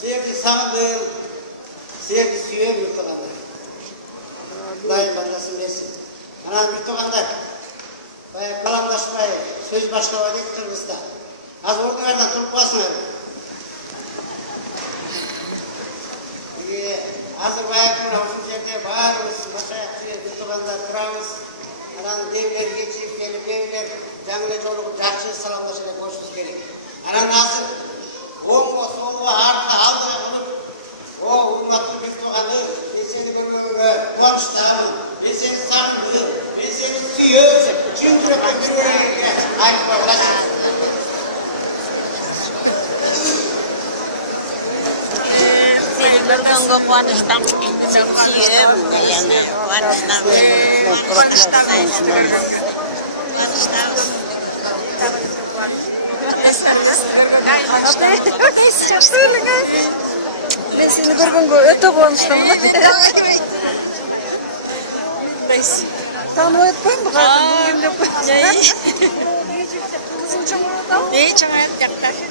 Sevgi sağlığım, sevgi süyer yurtağanlar. Dayı bandası versin. Anam yurtağanlar. Bayağı kalamlaşmayı, söz başlava deyip Kırgız'da. Az ordulardan turup basın. Hazır bayağı bir yerde bağırız, başa yurtağanlar kıramız. Anam devler geçip gelip evler, canlı çoluğu, жақсы salamlaşıyla koşmamız gerek. Anam hazır. Oğlum soluğa arka aldığı bulup o urmatlı bir tuğanı ben seni böyle konuşlarım, ben seni sarıldım, ben seni suyum, çünkü bir böyle ayıp ulaşır. Seni görgenge kuançtan suyum, yani kuançtan. Ben seni görgenge öte kuançtım. Tanı etmem mi kadın bugün de kızım çamurda mı? Ne çamurda yaklaşır?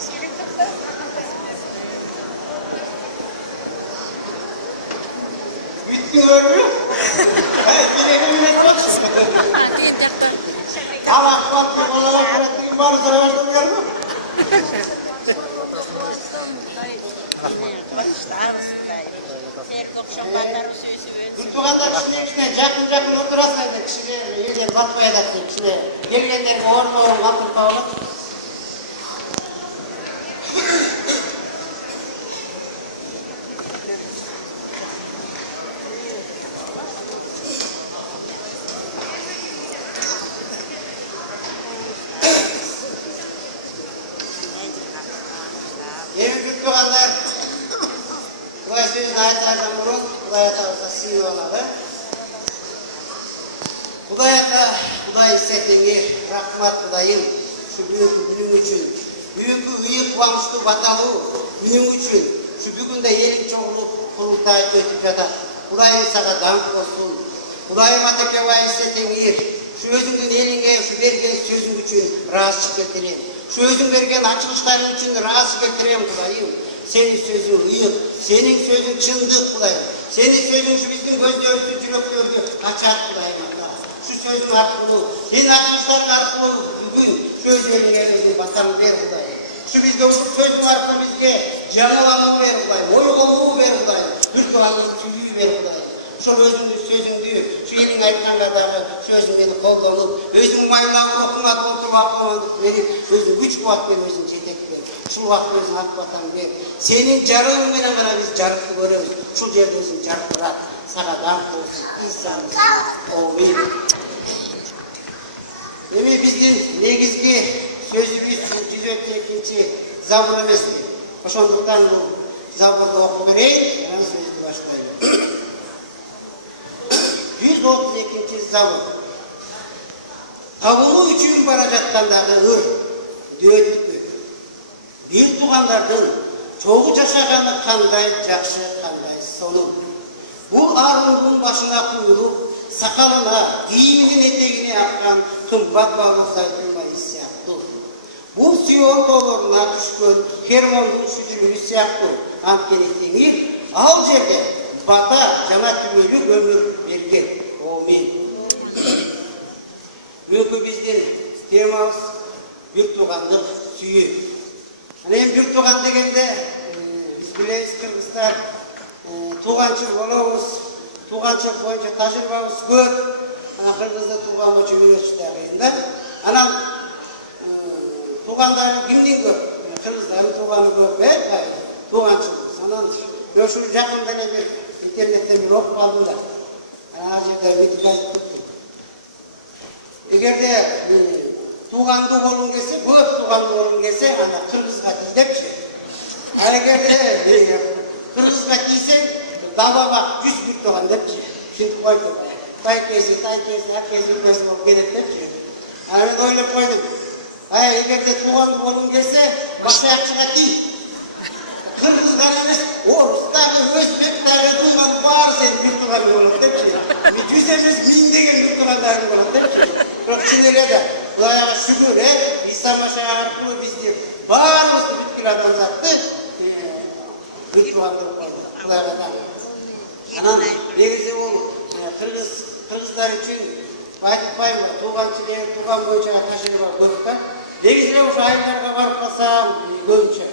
Bitti görmüyor. Bileğimle konuşsun. Ama kuatlı olarak bıraktığım var savaştan gelme. Kurtuğanlar kişilerine yakın oturasaydı kişiler elden batmaya da kişiler gelgenlerin orman kapırpa olup Yeni kurtuğanlar bu sözün ayetlerden vurun, Kudayat'a sinir olanları. Kuday hissettiğini, rahmat Kuday'ın şu büyük günün için, büyük kıvamışlı vatalı günün için, şu bugün de yerin çoğunluk kurultayı ötüp yatar. Kuday'ın sana dank olsun. Kuday'ın atakeva hissettiğini, şu özünün eline, şu vergen sözün için razı getireyim. Şu özün vergen açılışların için razı getireyim Kuday'ım. Senin sözün ıyık, senin sözün çındık Kudayım. Senin sözün şu bizim gözlerimizi, yüreklerimizi açar Kudayım. Şu sözün arkalı, senin açılışların arkalı bugün sözlerin elinde bakalım ver Kudayım. Şu bizde o sözün arkalı bizde canavarlığı ver Kudayım, oyguluğu ver Kudayım, Türkçe'nin tüyüğü ver Kudayım. Şu sözün diyor, şu elin aytkanlardağı sözün beni kollanıp, özün maylağı okumak oturup aklamandık verip, özün güç kuvvet verir, özün cetek verir. Şu vakit özün hak vatan ver. Senin carığın bana biz carıklı görüyoruz. Şu yerde özün carık bırak. Sana dank olsun, İsa'mız. Amin. Demek bizden negizgi sözümüz 132. Zabur emesli. Oşonduktan bu zaburda okup vereyim, ben sözü başlayayım. 132. Zabur. Tavulu üçün baracatkandağı hır, döğüttü. Bir tuğanlardan çoğu yaşaganı kanday jakşı, kanday sonu. Bu armudun başına kuyulup, sakalına, giyiminin eteğine akkan kımbat bağlı zaytınma hissiyatı. Bu Siyon dolarına düşkün Hermon'un sütülüğü siyahtı. Antkenetlenir, al jerde bata jana tümölük ömür bergen. Amin. Bugün bizden temamız bir tuğanlık süyü. Hem bir tuğan degende biz bileriz Kırgızlar tuğançı olabız, tuğançı boyunca tajribamız көп. Kırgızda tuğan boyunca üniversitede. Anam tuğanların kimden көп? Kırgızların tuğanı көп, tuğançı. Sanam şu yakında bir internetten bir okup aldım da. Azirde bir tıkayı tuttum. Eğer de tuğandı olun gelse, көп tuğandı olun gelse, ana Kırgızga diyecek. Eğer de Kırgızga diyse, dava bak 100 bir tuğan diyecek. Şimdi koydum. Tay kezi, herkesi olup gelir diyecek. Ben öyle koydum. Eğer de tuğandı olun gelse, başka yakçıga değil. Kırgızlar emez, Oğuz'taki Özbek'taki tuğanı var sen bir tuğanı olun diyecek. Yüz emez, min degen bir tuğanlarını olun diyecek. Çok sinirledi. Kuday'a şükür İsa Maşa arkalı bizde bağırmıştı bütün adamzattı. tuğandırıp koydu. Kudayga da. Anan negizi ol Kırgızlar için aytpayım, tuğançılar, tuğan boyunca taşırıba koyup da. Negizile uşu aylarga barıp kalsam көбүнчө.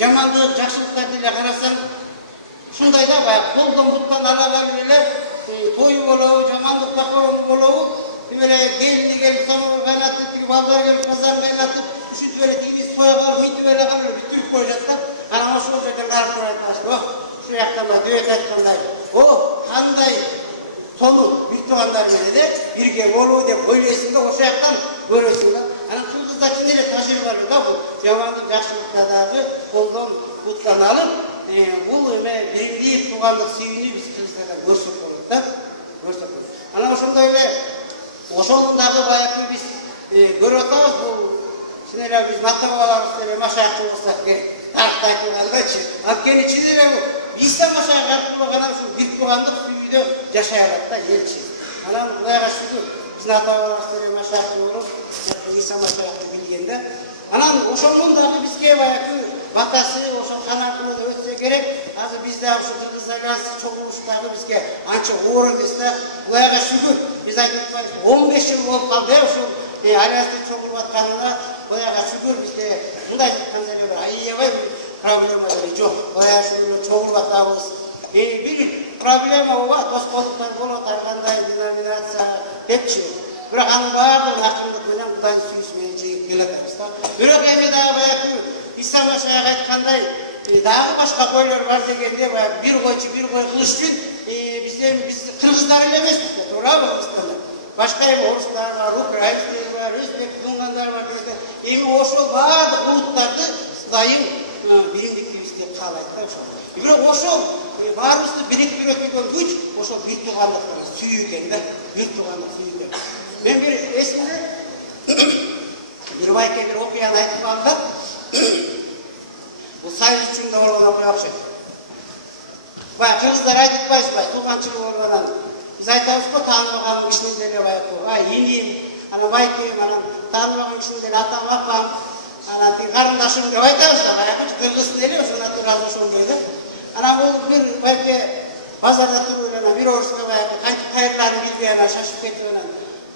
Жамандык, жакшылыкка деле карасаң, шундай да баягы колдон буттан алабар эле той болобу, жамандык такоому болобу, демеле келини келип самуру кайнатып, тиги балдар келип казан кайнатып, ушинтип эле тигиниз тойго калып, мынтип эле калып бүтүрүп коюп жатат. Анан ошол жерден карап туруп айтпашты. О, ушул жактан да дөбөт айткандай. О, кандай сону бир туугандар менен де бирге болуу деп ойлойсуң да, ошол жактан көрөсүң да. Анан кыргызда чын эле тажрыйба бар да, бул жамандык жакшылыкта дагы колдон буттан алып, бул эме биримдип туугандык сүйүүнү биз кыргыздарда көрсөк болот да. Көрсөк болот. Анан ошондой эле ошонун дагы баягы биз көрүп атабыз, бул чын эле биз ата бабаларыбыз деле машаякчы болсак керек. Тартай тургандачы. Анткени чын эле биз да машаякчы болгон ушул бир туугандык сүйүүдө жашай алат да элчи. Анан Кудайга шүгүр, биздин ата бабаларыбыз деле машаякчы болуп, Иса машаякты билген да. Анан ошонун дагы бизге баягы батасы ошол канатында өтсө керек. Азыр биз дагы ушу Кыргыздарга чогулуш дагы бизге анча оор эмес да. Кудайга шүгүр, биз айтып атпайбыз, 15 жыл болуп калды ушул Алиясты чогулуп атканына. Кудайга шүгүр, бизде мындай айтканда эле бир аябай проблема жок. Кудайга шүгүр чогулуп атабыз. Бир проблема бар, тоскоолдуктар болот, ар кандай деноминация депчи. Бирок анын баардыгын акындык менен Кудайдын сүйүүсү менен жыйып келатабыз да. Бирок эми дагы баягы Иса Машаяк айткандай, дагы башка койлор бар дегенде, баягы бир койчу бир кой кылыш үчүн биз кыргыздар эле эмеспиз, туурабы Кыргызстанда? Башка эми орустар бар, украинцтер бар, өзбек, туңгандар бар деген. Эми ошол баардык улуттарды Кудайым биримдикти бизге каалайт да ошол. Бирок ошол баарыбызды бириктирип өткөн күч ошол бир туугандыкты сүйүү экен да. Бир туугандык сүйүү экен. Мен бир эсимде бир байке бир окуяны айтып калганда, бул Союз учурунда болгон окуя окшойт. Баягы кыргыздар айтып атпайбызбы, тууганчылык болгондон. Биз айтабыз го, тааныбаган кишинин деле баягы иним, анан байкем, анан тааныбаган кишинин деле атам, апам, анан тиги карындашым деп айтабыз да, баягы кыргыздын эли ошондой тууралуу ошондой да. Анан бул бир байке базарда туруп эле бир оруска баягы кантип кайрыларын билбей анан шашып кетип анан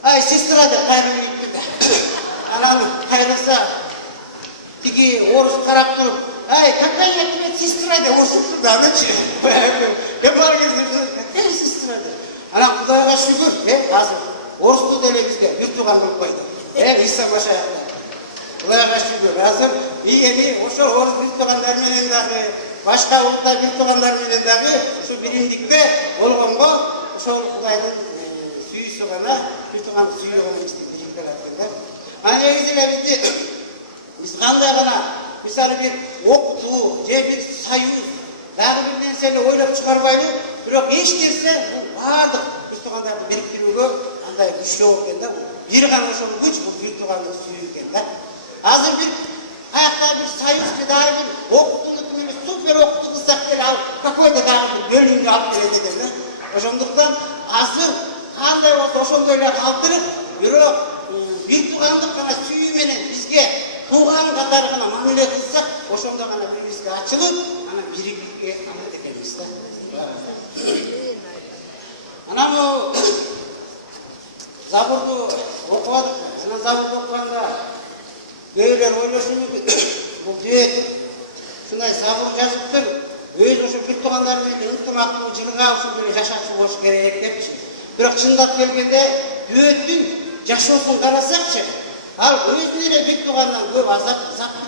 ай сестра деп кайрылып да. Анан кайрылса тиги орус карап туруп, ай какая тебе сестра деп ошукту да анычы. Мен бар кезде какая сестра деп. Анан Кудайга шүгүр, азыр орусту деле бизге бир тууган кылып койду. Иса Машаякта. Кудайга шүгүр, азыр эми ошо орус бир туугандар менен дагы, башка улуттар бир туугандар менен дагы ушу биримдикте болгонго ошол Кудайдын сүйүүсү гана, бир тууган сүйүү гана бизди бириктеп аткан да. Анан негизи эле биз кандай гана мисалы бир окутуу же бир союз дагы бир нерсени ойлоп чыгарбайлы, бирок эч нерсе бул баардык бир туугандарды бириктирүүгө андай күчтүү экен да. Бир гана ошол күч бул бир туугандык сүйүү экен да. Азыр бир каякта бир союз же дагы бир окутууну түгүлүп супер окутуу кылсак деле ал какой-то дагы бир бөлүнгө алып келет экен да. Ошондуктан азыр кандай болсо ошондой эле калтырып, бирок бир туугандык гана сүйүү менен бизге тууган катары гана мамиле кылсак, ошондо гана бирибизге ачылып, анан бириктикке алат экенбиз да. Анан Забурду окубадык. Анан Забурду окуганда көйлөр ойлошу мүмкүн. Бул дүйөт. Ушундай Забур жазыптыр. Өз ошо бир туугандар менен ынтымактуу жылга ушул эле жашачу болуш керек депчи. Бирок чындап келгенде дүйөттүн жашоосун карасакчы, ал өзүнүн эле бир туугандан көп азап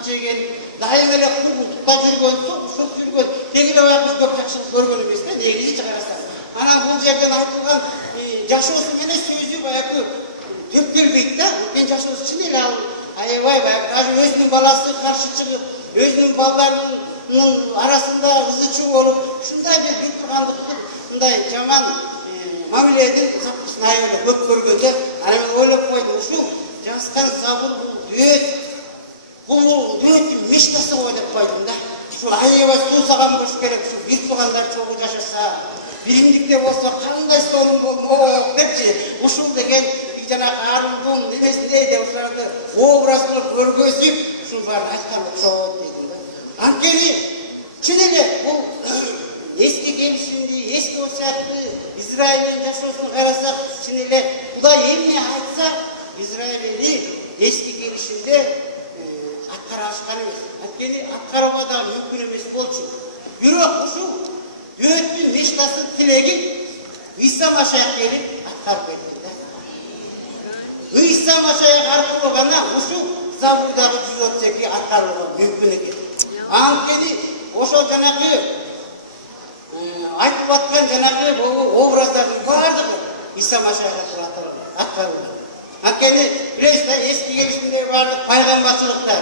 жеген, дайым эле кулдукта жүргөн, сокушуп жүргөн, теги эле баягы көп жакшылык көргөн эмес да, негизи карасак. Анан бул жерден айтылган жашоосу менен сөзү баягы төктөлбөйт да. Мен жашоосу чын эле ал аябай баягы даже өзүнүн баласы каршы чыгып, өзүнүн балдарынын арасында ызычуу болуп, ушундай бир туугандыктын мындай жаман мамиледин запысын аябай көп көргөндө, анан мен ойлоп койдум, ушул жазган Забур бул дүйөттүн мечтасы го деп койдум да. Ушул аябай суусаган болуш керек, ушул бир туугандар чогуу жашаса, биримдикте болсо кандай сонун болмок депчи. Ушул деген жанагы Арундун немесиндей деп ушуларды образ кылып көргөзүп, ушул баарын айткан окшойт дейм да. Анткени чын эле бул İsrail'in yaşosunu kararsak, şimdi Kuday emne aytsa, İsrail'i eski gelişinde atkara aşkan emes. Hakkeni atkaraba da mümkün emes bolçu. Bürok uşu, 4000 meştasın tilegi, İsa Maşayak gelip atkar verdi. İsa Maşayak arqılı gana uşu Zaburdagı 132 atkarlığı mümkün eкен. Antkeni oşo janakı айтып атқан жанагы образдардың барлығы İsa Maşayах'a atkarıldı. Hakkeni bilesiniz de eski gelişimde vardı paygambarçılıklar,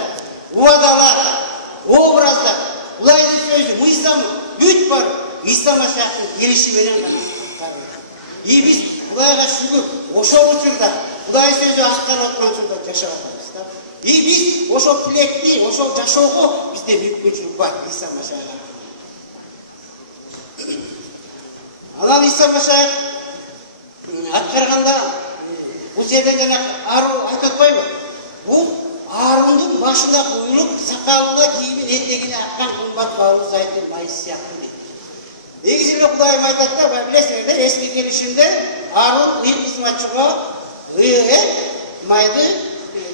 uadalar, obrazlar, ulaydı sözü, muistamı, büyük var. İsa Maşayah'ın gelişiminden atkarıldı. İyi biz Kudayga şükür, oşo uçurda, Kuday sözü atkarı otman şurada yaşap atkarız. İyi biz oşo pilekli, oşo yaşoğu bizde mümkünçülük var İsa Maşayah'a. Anan İsa Maşayah атқарғанда бұл жерден жаңа ару айтып қойып, бұл арудың башында қойылып, сақалында киімін етегіне аққан қымбат бауыз айтын майыс сияқты дейді. Негізінде Құдайым айтады да, білесіңдер, ескі келішімде ару ұйық қызметшіға майды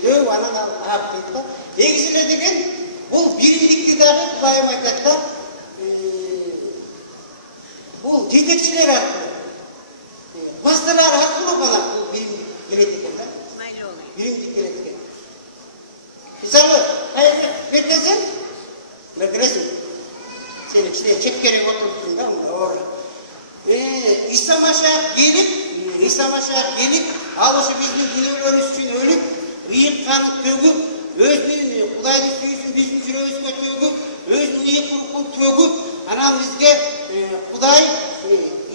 дөу анан алып дейді да. Негізінде деген бұл биримдікті дағы Құдайым айтады да, бұл жетекшілер арқылы. Бастылар арқылы ғана бұл биримдік келеді екен да? Биримдік келеді екен. Мысалы, қайсы беркесен, білесің, сен ішіне чек керек отырыптың да, оры. İsa Maşayах келіп, алышы біздің дүниелеріміз үшін өліп, ұйық қаны төгіп, өзінің Құдайдың сөзін біздің жүрегімізге төгіп, өзінің ұйық рухын төгіп, анан бізге Құдай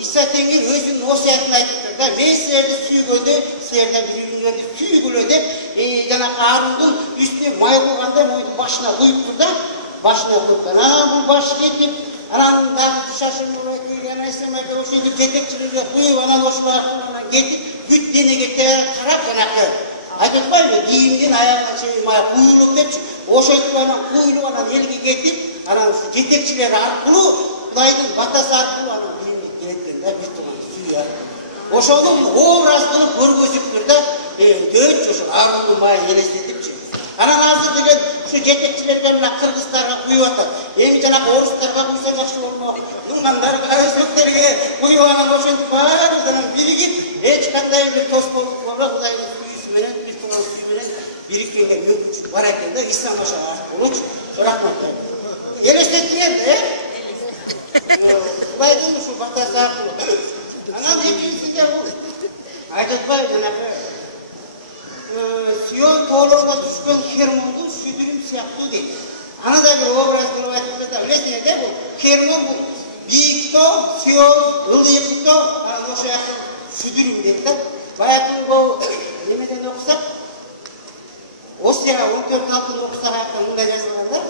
İsa Tengir özünün osiyatını aytıptır da, men sizlerdi süygöndü, sizlerden birbirlerdi süygülü деп, жана Harun'un üstüne may koyganda moydu başına koyuptur da, başına koyup, anam bu baş ketip, anam dağıtı şaşırmıyor, yana istemeyle o şeydi jetekçilerine koyup, anam oşular aklına getip, güt denegette tarap yanakı. Aytıp var mı, giyimden ayağına çevir may kuyulup depçi, o şeydi anam kuyulup, anam elge getip, anam jetekçileri arqılı, Kuday'dın batası arqılı, anam gereklerinde bir tuğan suya. Oşoğlu obraz kılıp görgözüptür da, döğüt çoşun, ağrının bağı elesletip çıkıyor. Anan hazır degen, şu jetekçilerden Kırgızlarga kuyup atar. Emi janak Oruslarga kuysa jakşı olmak. Nurmanlarga, Özbeklerge kuyup anan oşoğlu barıdan birigip, hiç kanday bir toz bolup, Kuday'ın suyusu menen, bir tuğan suyu menen, birikkengen mümkünçülük var eken de, İslam aşağı oluç, rahmat. Eleslettiler de, Kuday'ın şu batası arqılı. Anam ekimsi de bu. Aytытпай жанагы Сион тоолорго түшкөн Хермондун сүдүрүм сыяктуу дейт. Аны да бир образ кылып айтып атат. Билесиңер да, бул Хермон бул бийик тоо, Сион ылдыйык тоо, анан ошо жактын сүдүрүм дейт да. Баягы бул немеден окусак, Осия 14:6 окусак аякта мындай жазылган да.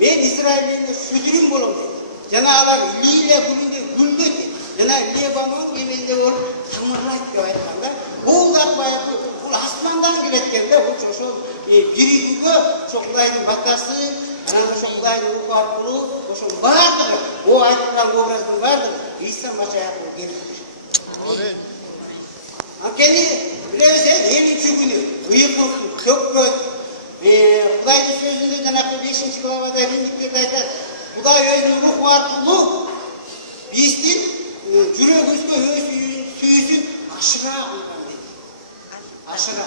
Мен Израилде сүдүрүм болом дейт. Жана алар лиле гүлүндөй гүлдөйт дейт. Жана Лебанон кемелде болуп тамырлайт деп айткан да. Бул да баягы бул асмандан келет экен да. Бул ошол биригүүгө ошо Кудайдын батасы, анан ошо Кудайдын руху аркылуу ошо баардыгы, о айткан образдын баардыгы İsa Maşayах'ın келип. Амин. Анткени билебиз, элүүчү күнү ыйыкын көккөт Кудайдын сөзүндө жанагы 5-главада Римдиктерде айтат. Kuday özünün ruhu arqılı bizdin жүрөгүбүзгө өз сүйүүсүн ашыра кылган дейт. Ашыра.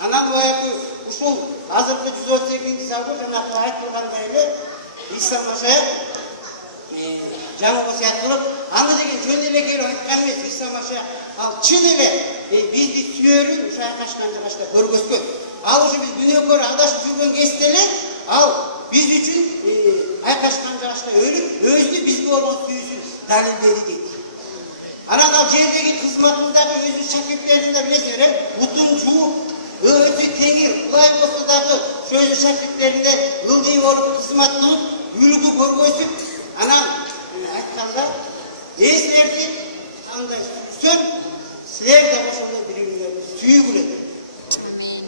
Анан баягы ушул азыркы 138-сабыр жанагы айтылгандай эле İsa Maşayах жаңы осуят кылып, аны деген жөн эле келип айткан эмес. İsa Maşayах ал чын эле бизди сүйөрүн ушу айкашкан жагашта көргөзгөн. Ал ушу биз күнөөкөр адашып жүргөн кезде эле ал биз үчүн айкашкан жагашта өлүп, өзүнүн бизге болгон сүйүүсүн далилдеди дейт. Анан ал жердеги кызматындагы өзүнүн шакирттерин да билесиңер, бутун жууп, өзү теңир, Кудай болсо дагы өзүнүн шакирттерине ылдый болуп кызмат кылып, үлгү көргөзүп, анан айтканда, силерди кандай сүйсөм, силер да ошондой бири-бириңерди сүйгүлө деп.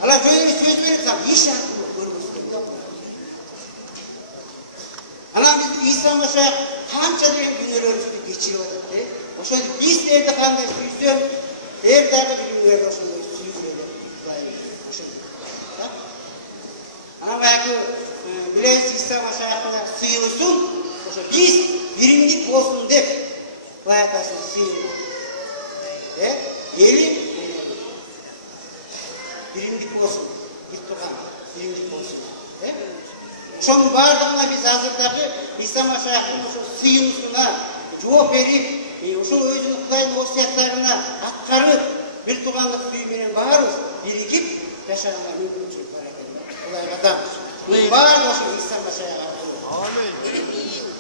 Алар жөнүнө сөз берип, иш аркылуу көргөзгөн. Анан биз İsa Maşayах канча деген тирчилип атат. Ошону биздерди кандай сүйсөм, дагы биримдерди ошондой сүйгүлө деп Кудайым ошондой. Анан баягы билебиз İsa Машаяктын сыйылышын ошо биз биримдик болсун деп Кудай атасын сыйылды. Эли биримдик болсун, бир турган биримдик болсун. Ошонун баардыгына биз азыр дагы İsa Машаяктын ошо сыйылышына жооп берип, ошол өзүнүн Кудайдын осуяттарына аткарып, бир тургандык сүйүү менен баарыбыз биригип жашаганга мүмкүнчүлүк бар экен. Кудайга да баардыгы ошо İsa Машаяк аркылуу. Амин.